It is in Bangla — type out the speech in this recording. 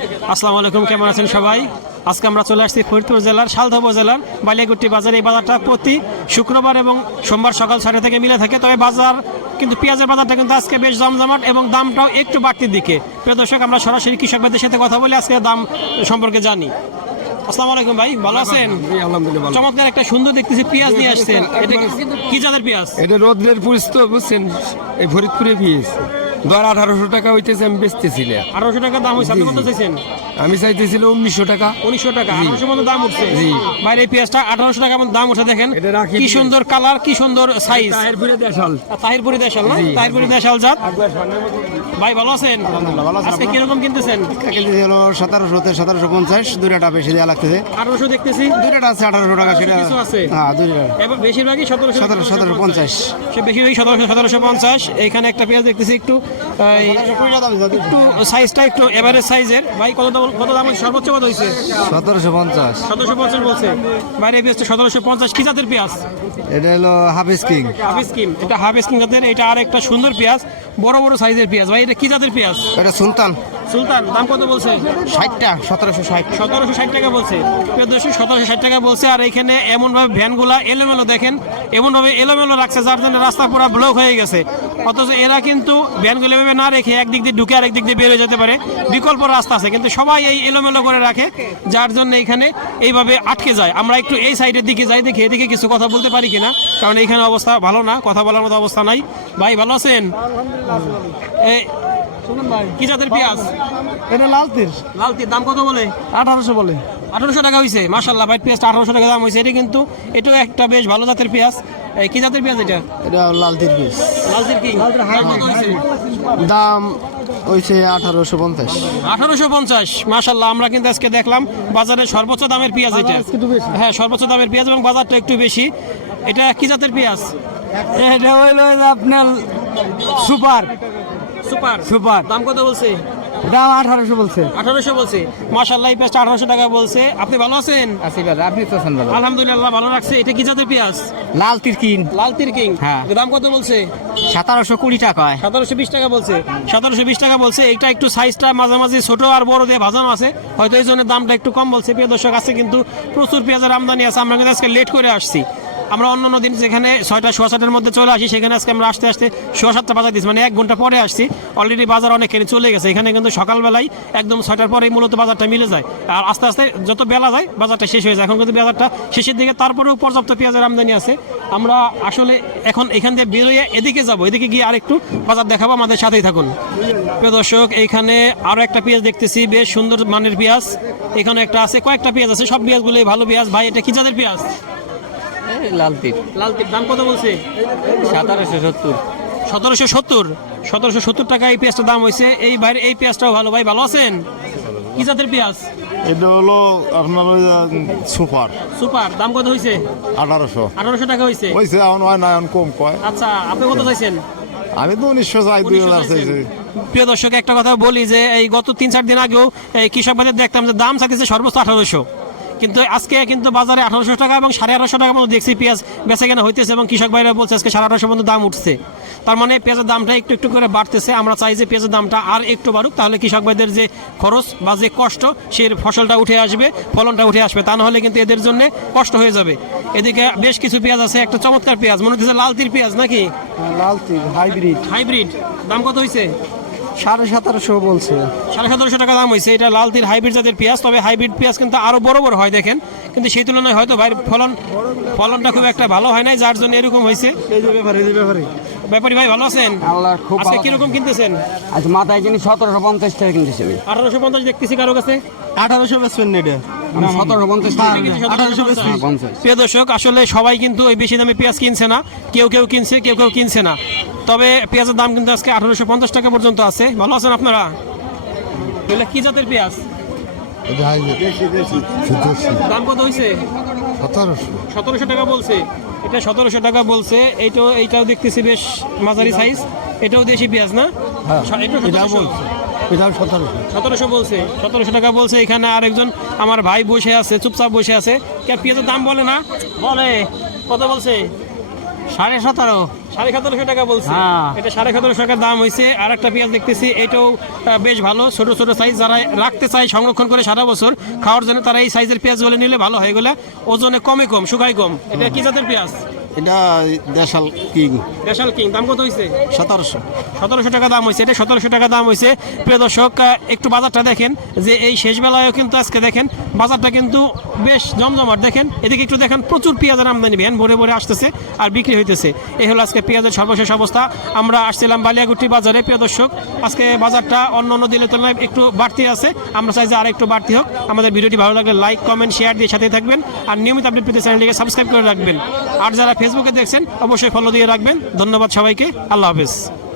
আসসালামু আলাইকুম কেমন আছেন সবাই? আজকে আমরা চলে আসছি ফরিদপুর জেলার শালধা উপজেলার বালিয়াগুট্টি বাজার। এই বাজারটা প্রতি শুক্রবার এবং সোমবার সকাল ছয়টা থেকে মিলে থাকে। তবে বাজার কিন্তু পেঁয়াজের বাজারটা কিন্তু আজকে বেশ জমজমাট এবং দামটাও একটু বাড়তির দিকে। প্রিয় দর্শক আমরা সরাসরি কৃষক ভাইদের সাথে কথা বলে আজকে দাম সম্পর্কে জানি। আসসালামু আলাইকুম ভাই ভালো আছেন? আলহামদুলিল্লাহ চমৎকার একটা সুন্দর দেখতেছি পেঁয়াজ নিয়ে আসছেন। এটা কি- জাতের পেঁয়াজ? এটা রোদ্রের পরিস্থিতি বুঝছেন? এই ফরিদপুরে পিস দর আঠারোশো টাকা হইতেছে আমি বেচতেছিলে আঠারোশো টাকা দাম হয়েছে আপনি কত চাইছেন? আমি চাইতেছিল উনিশশো টাকা। উনিশশো টাকা আঠারোশো মতো দাম উঠছে। জি। বাইরে পেঁয়াজটা আঠারোশো টাকা দাম উঠে দেখেন। কি সুন্দর কালার কি সুন্দর সাইজ তাহেরপুরে দেশাল। তাহিরপুরি দেশাল না? তাহিরপুরি দেশাল জাত। ভাই ভালো আছেন? আজকে কীরকম কিনতেছেন? হলো সতেরোশো থেকে সতেরোশো পঞ্চাশ দুইটা বেশি দেওয়া লাগতেছে। আঠারোশো দেখতেছি। দুইটা আছে আঠারোশো টাকা সেটা আছে? হ্যাঁ এবার বেশিরভাগই সতেরোশো সতেরো সতেরো পঞ্চাশ। সে বেশিরভাগই সতেরোশো সতেরোশো পঞ্চাশ। এখানে একটা পেঁয়াজ দেখতেছি একটু। এই, একটু সাইজটা একটু এভারেজ সাইজের ভাই কত দাম কত দাম সর্বোচ্চ কত হয়েছে? সতেরোশো পঞ্চাশ। সতেরোশো পঞ্চাশ বলছে। বাইরে পেঁয়াজ সতেরোশো পঞ্চাশ। কি জাতের পেঁয়াজ? এটা হলো হাফিজ কিং হাফিজ এটা হাফিজ জাতের এটা আর একটা সুন্দর পেঁয়াজ। বড় বড় সাইজের পেঁয়াজ। ভাই এটা কি জাতের পেঁয়াজ? এটা সুলতান। সুলতান দাম কত বলছে? ষাটটা সতেরোশো ষাট। সতেরোশো ষাট টাকা বলছে। দর্শক সতেরোশো ষাট টাকা বলছে। আর এখানে এমনভাবে ভ্যানগুলা এলোমেলো দেখেন। এমনভাবে এলোমেলো রাখছে যার জন্য রাস্তা পুরো ব্লক হয়ে গেছে। অথচ এরা কিন্তু ভ্যানগুলো এভাবে না রেখে একদিক দিয়ে ঢুকে আরেক দিক দিয়ে বের হয়ে যেতে পারে। বিকল্প রাস্তা আছে। কিন্তু সবাই এই এলোমেলো করে রাখে যার জন্য এখানে এইভাবে আটকে যায়। আমরা একটু এই সাইডের দিকে যাই দেখি এদিকে কিছু কথা বলতে পারি কিনা। কারণ এখানে অবস্থা ভালো না কথা বলার মতো অবস্থা নাই। ভাই ভালো আছেন? কি জাতের পেঁয়াজ? এটা লাল তীর। লালতির দাম কত বলে? আঠারোশো বলে। আঠারোশো টাকা হয়েছে মাসাল্লাহ ভাই পেঁয়াজটা আঠারোশো টাকা দাম হয়েছে এটা কিন্তু এটাও একটা বেশ ভালো জাতের পেঁয়াজ। এই কি জাতের পেঁয়াজ এটা? এটা লাল তীর পিস লালতির কি? দাম হয়েছে আঠারোশো পঞ্চাশ। আঠারোশো পঞ্চাশ মাসাল্লাহ আমরা কিন্তু আজকে দেখলাম বাজারে সর্বোচ্চ দামের পেঁয়াজ এটা। হ্যাঁ সর্বোচ্চ দামের পেঁয়াজ এবং বাজারটা একটু বেশি। এটা কি জাতের পেঁয়াজ? এটা হইল আপনার সুপার। সুপার। সুপার। দাম কত বলছে? দাম আঠারোশো বলছে। আঠারোশো বলছে। মাসাল্লাহ পেঁয়াজটা আঠারোশো টাকা বলছে। আপনি ভালো আছেন? আশি বাজার আপনি তো আছেন বাজার আলহামদুলিল্লাহ ভালো রাখছে এটা কি জাতের পেঁয়াজ? লাল লাল হ্যাঁ। দাম কত বলছে? সতেরোশো কুড়ি টাকা। সতেরোশো বিশ টাকা বলছে। সতেরোশো বিশ টাকা বলছে। এইটা একটু সাইজটা মাঝামাঝি ছোট আর বড় দিয়ে ভাজানো আছে। হয়তো এই জন্য দামটা একটু কম বলছে। প্রিয় দর্শক আছে কিন্তু প্রচুর পেঁয়াজের আমদানি আছে। আমরা কিন্তু আজকে লেট করে আসছি। আমরা অন্য অন্য দিন যেখানে ছয়টা, সোয়া সাতটার মধ্যে চলে আসি, সেখানে আজকে আমরা আসতে আসতে সোয়া সাতটা বাজার দিচ্ছি মানে এক ঘণ্টা পরে আসছি। অলরেডি বাজার অনেকখানি চলে গেছে। এখানে কিন্তু সকালবেলায় একদম ছয়টার পরেই মূলত বাজারটা মিলে যায়। আর আস্তে আস্তে যত বেলা যায়, বাজারটা শেষ হয়ে যায়। এখন কিন্তু বাজারটা শেষের দিকে তারপরেও পর্যাপ্ত পেঁয়াজের আমদানি আছে। আমরা আসলে এখন এখান দিয়ে বেরোয় এদিকে যাব। এদিকে গিয়ে আরেকটু বাজার দেখাবো। আমাদের সাথেই থাকুন। প্রিয় দর্শক এইখানে আরও একটা পেঁয়াজ দেখতেছি। বেশ সুন্দর মানের পেঁয়াজ। এখানে একটা আছে, কয়েকটা পেঁয়াজ আছে। সব পেঁয়াজগুলোই ভালো পেঁয়াজ। ভাই, এটা কি জাতের পেঁয়াজ? লাল তীর লাল দাম কত বলছে? সতেরোশো সত্তর। সতেরোশো সত্তর? সতেরোশো সত্তর টাকা এই পেঁয়াজটার দাম হয়েছে। এই বাইরে এই পেঁয়াজটাও ভালো। ভাই ভালো আছেন? কি জাতের পেঁয়াজ? এটা হলো আপনার ওই সুপার। সুপার। দাম কত হয়েছে? আঠারোশো। আঠারোশো টাকা হয়েছে। হয়েছে এখন হয় না এখন কম কয়। আচ্ছা আপনি কত চাইছেন? আমি তো উনিশশো চাই দুই হাজার চাইছি। প্রিয় দর্শক একটা কথা বলি যে এই গত তিন চার দিন আগেও এই কৃষক বাজার দেখতাম যে দাম চাইতেছে সর্বোচ্চ আঠারোশো। কিন্তু আজকে কিন্তু বাজারে আঠারোশো টাকা এবং সাড়ে আঠারোশো টাকা মতো দেখছি পেঁয়াজ বেচা কেনা হইতেছে এবং কৃষক ভাইরা বলছে আজকে সাড়ে আঠারোশো মতো দাম উঠছে। তার মানে পেঁয়াজের দামটা একটু একটু করে বাড়তেছে। আমরা চাই যে পেঁয়াজের দামটা আর একটু বাড়ুক তাহলে কৃষক ভাইদের যে খরচ বা যে কষ্ট সেই ফসলটা উঠে আসবে ফলনটা উঠে আসবে। তা নাহলে কিন্তু এদের জন্য কষ্ট হয়ে যাবে। এদিকে বেশ কিছু পেঁয়াজ আছে একটা চমৎকার পেঁয়াজ মনে হচ্ছে লাল তীর পেঁয়াজ নাকি? লাল তীর হাইব্রিড হাইব্রিড দাম কত হয়েছে সাড়ে সতেরোশো বলছে। সাড়ে সতেরোশো টাকা দাম হয়েছে এটা লাল তীর হাইব্রিড জাতের পেঁয়াজ তবে হাইব্রিড পেঁয়াজ কিন্তু আরও বড় বড় হয় দেখেন। কিন্তু সেই তুলনায় হয়তো ভাই ফলন ফলনটা খুব একটা ভালো হয় নাই যার জন্য এরকম হয়েছে এই যে ব্যাপারে এই ব্যাপারে। ব্যাপারী ভাই ভালো আছেন? আল্লাহ খুব আজকে কীরকম কিনতেছেন? আজ মাথায় যিনি সতেরোশো পঞ্চাশ টাকা কিনতেছে আঠারোশো পঞ্চাশ দেখতেছি কারও কাছে। আঠারোশো বেচবেন না এটা প্রিয় দর্শক আসলে সবাই কিন্তু বেশি দামে পেঁয়াজ কিনছে না। কেউ কেউ কিনছে কেউ কেউ কিনছে না। তবে পেঁয়াজের দাম কিন্তু আজকে আঠারোশো পঞ্চাশ টাকা পর্যন্ত আছে। ভালো আছেন আপনারা? এগুলো কি জাতের পেঁয়াজ? দাম কত হয়েছে সতেরোশো। টাকা বলছে। এটা সতেরোশো টাকা বলছে। এইটাও এইটাও দেখতেছি বেশ মাঝারি সাইজ এটাও দেশি পেঁয়াজ না? সতেরোশো এটাও সতেরোশো। সতেরোশো বলছে সতেরোশো টাকা বলছে এখানে আরেকজন আমার ভাই বসে আছে চুপচাপ বসে আছে। কে পেঁয়াজের দাম বলে না? বলে কত বলছে? সাড়ে সতেরো। সাড়ে সতেরোশো টাকা বলছে। হ্যাঁ। এটা সাড়ে সতেরোশো টাকা দাম হয়েছে। আর একটা পেঁয়াজ দেখতেছি এটাও বেশ ভালো। ছোট ছোট সাইজ যারা রাখতে চায় সংরক্ষণ করে সারা বছর খাওয়ার জন্য তারা এই সাইজের পেঁয়াজগুলো নিলে ভালো হয়ে গেলে ওজনে কমে কম শুকাই কম। এটা কি জাতের পেঁয়াজ? এটা দেশাল কিং। দেশাল কিং দাম কত হয়েছে সতেরোশো। সতেরোশো টাকা দাম হয়েছে এটা সতেরোশো টাকা দাম হয়েছে প্রিয় দর্শক একটু বাজারটা দেখেন যে এই শেষ বেলায়ও কিন্তু আজকে দেখেন বাজারটা কিন্তু বেশ জমজমাট, দেখেন। এদিকে একটু দেখেন, প্রচুর পেঁয়াজের আমদানি ভ্যান ভরে ভরে আসতেছে আর বিক্রি হইতেছে। এই হলো আজকে পেঁয়াজের সর্বশেষ অবস্থা। আমরা আসছিলাম বালিয়াগুটি বাজারে, প্রিয় দর্শক। আজকে বাজারটা অন্য অন্য দিনের তুলনায় একটু বাড়তি আছে। আমরা চাই যে আর একটু বাড়তি হোক। আমাদের ভিডিওটি ভালো লাগলে লাইক কমেন্ট শেয়ার দিয়ে সাথে থাকবেন। আর নিয়মিত আপডেট পেতে চ্যানেলটিকে সাবস্ক্রাইব করে রাখবেন। আর যারা ফেসবুকে দেখছেন, অবশ্যই ফলো দিয়ে রাখবেন। ধন্যবাদ সবাইকে। আল্লাহ হাফেজ।